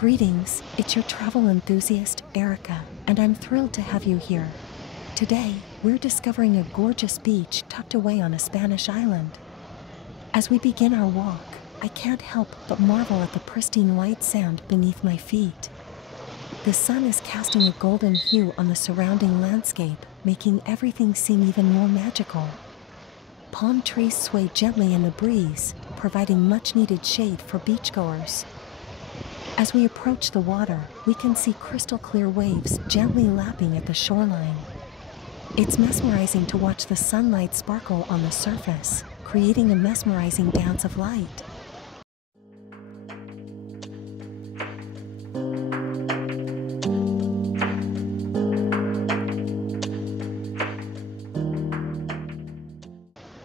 Greetings, it's your travel enthusiast, Erica, and I'm thrilled to have you here. Today, we're discovering a gorgeous beach tucked away on a Spanish island. As we begin our walk, I can't help but marvel at the pristine white sand beneath my feet. The sun is casting a golden hue on the surrounding landscape, making everything seem even more magical. Palm trees sway gently in the breeze, providing much-needed shade for beachgoers. As we approach the water, we can see crystal-clear waves gently lapping at the shoreline. It's mesmerizing to watch the sunlight sparkle on the surface, creating a mesmerizing dance of light.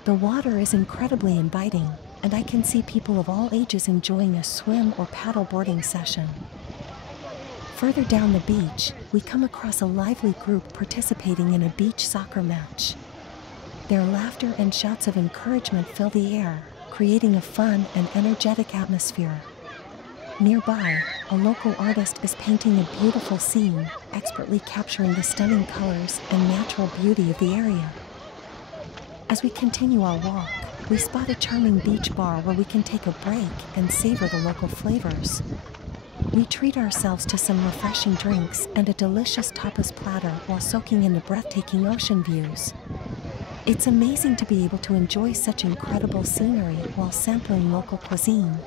The water is incredibly inviting, and I can see people of all ages enjoying a swim or paddleboarding session. Further down the beach, we come across a lively group participating in a beach soccer match. Their laughter and shouts of encouragement fill the air, creating a fun and energetic atmosphere. Nearby, a local artist is painting a beautiful scene, expertly capturing the stunning colors and natural beauty of the area. As we continue our walk, we spot a charming beach bar where we can take a break and savor the local flavors. We treat ourselves to some refreshing drinks and a delicious tapas platter while soaking in the breathtaking ocean views. It's amazing to be able to enjoy such incredible scenery while sampling local cuisine.